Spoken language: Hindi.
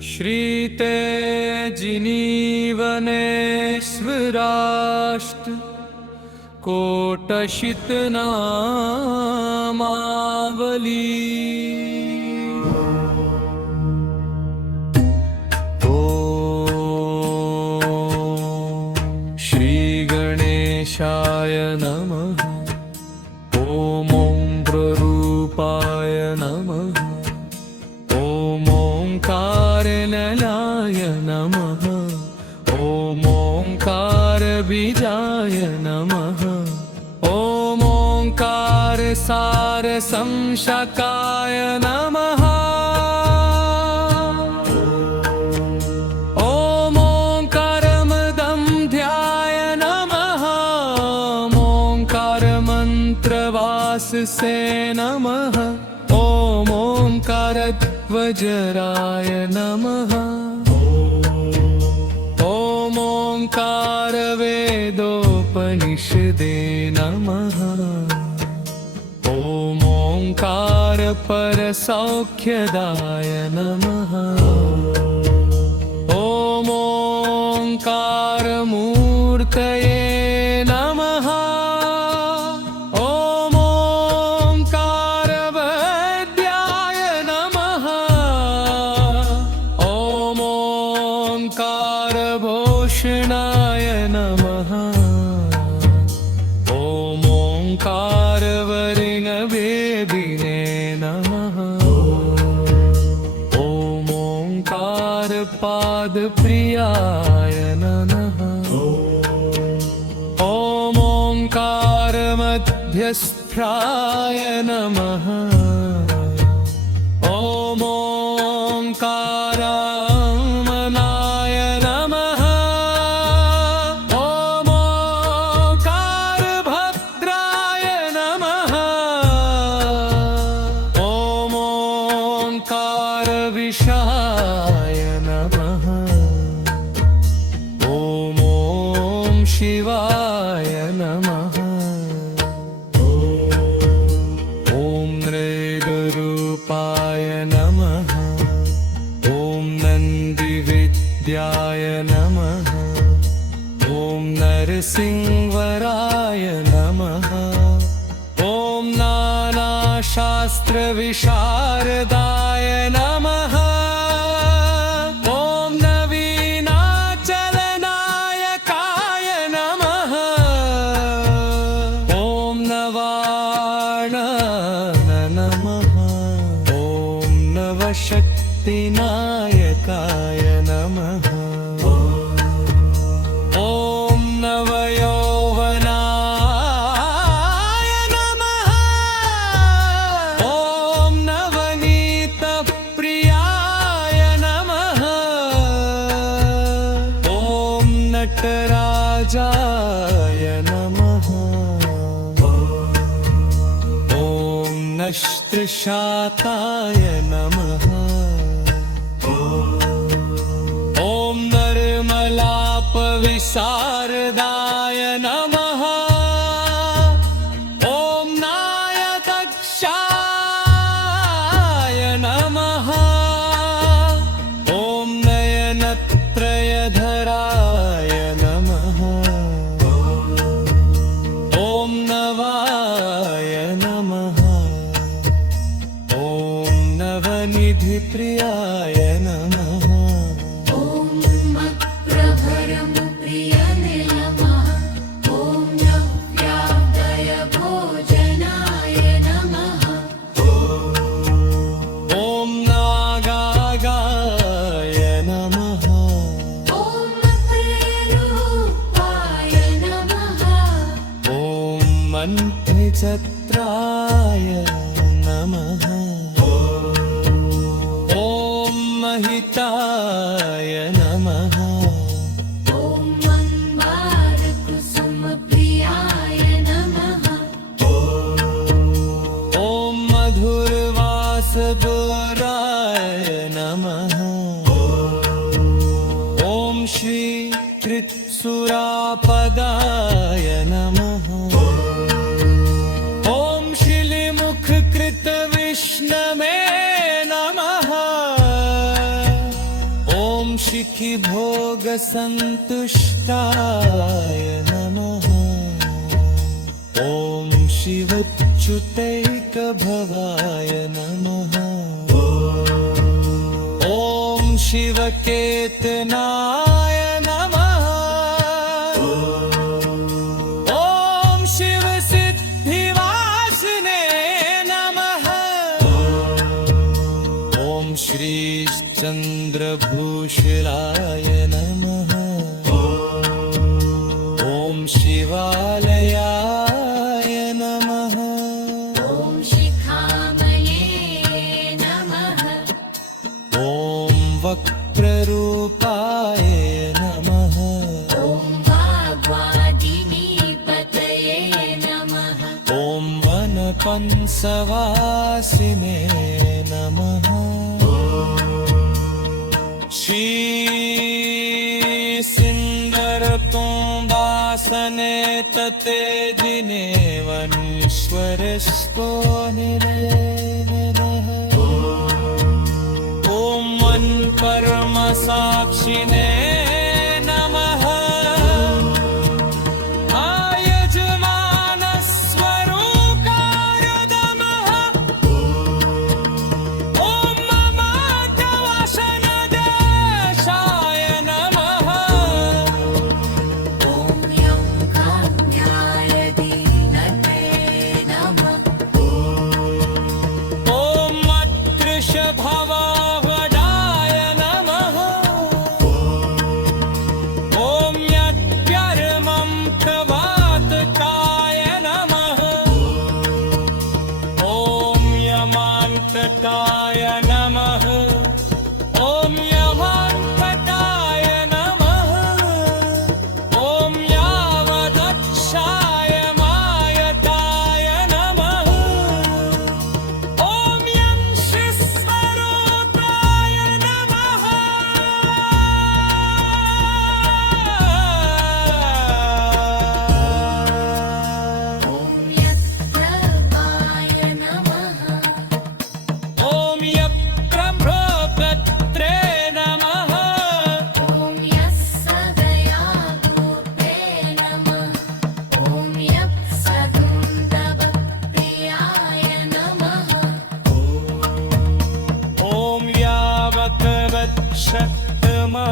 श्रीतेजिनीवनेश्वराष्ट कोटशितनामावली। श्रीगणेशाय नमः। ॐ प्ररूपाय नमः। ॐ ओंकारनलाय नमः। ॐ ओंकारबीजाय नमः। ॐ ओंकारसारसंशकाय नमः। से नमः। ॐ ओंकारध्वजराय नमः। ॐ ओंकारवेदोपनिषदे नमः। ॐ ओंकारपरसौख्यदाय नमः। ॐ ओंकारमूर्तये नमः। ओंकारभूषणाय नमः। ॐ ओंकारवरिणवेदिने नमः। ॐ ओंकारपादप्रियाय नमः। ॐ ओंकारमध्यस्थाय नमः। ॐ ओंकारामनाय नमः। ॐ ओंकारभद्राय नमः। ॐ ओंकारविशाय नमः। ॐ शिवाय नमः। ॐ नृगरूपाय नमः। ॐ नन्दिविद्याय नमः। ॐ नरसिंहवराय नमः। ॐ नानाशास्त्रविशारदाय नमः। ॐ नवीनाचलनायकाय नमः। ॐ नवार्णन नमः। ॐ नवशक्तिनायकाय नमः। ॐ नवयौवनाय नमः। ॐ नवनीतप्रियाय नमः। ॐ नटराजाय नमः। ॐ नष्टशाताय नमः। ॐ नर्मलापविशारदाय नमः। ॐ नायदक्षाय नमः। ॐ नयनत्रयधराय नमः। ॐ नवाय नमः। ॐ नवनिधिप्रियाय नमः। मन्त्रछत्राय नमः। ॐ महिताय नमः। ॐ मन्दारकुसुमप्रियाय नमः। ॐ मधुरवासदुराय नमः। ॐ श्रीकृत्सुरापदाय नमः। ॐ शिलिमुखकृतविश्व शिखिभोगसन्तुष्टाय नमः ॐ शिवच्युतैकभवाय नमः ॐ शिवकेतनाय नमः ॐ शिवसिद्धिवासिने नमः ॐ श्रीश्चन्द्रभूषणाय नमः ॐ शिवालयाय नमः ॐ शिखामणे नमः ॐ वक्ररूपाय नमः ॐ वाग्वादिनीपतये नमः ॐ वनपंसवासिने नमः श्रीसिन्दरतुम्बासने ततेजिने वनीश्वरस्को निरः ॐ वन्परमसाक्षिणे नमः आयजमानस्वरूपाय नमः ॐ ममाद्यवसनदेशाय नमः ॐ यं काम्याय दीनते नमः ॐ मद्वृषभवाहडाय नमः ॐ यद्यर्मं प्रवातकाय नमः ॐ यमान्तकाय नमः ॐ यमान्तकाय नमः ॐ यावदक्षाय मायताय नमः ॐ यं शिस्वरूपाय नमः ॐ यत्प्रभाय नमः ॐ यप्रभ्रपत्रे नमः ॐ यस्सदया गोपे नमः ॐ यप्सगुन्दवप्रियाय नमः ॐ यावकवत्शक्तमा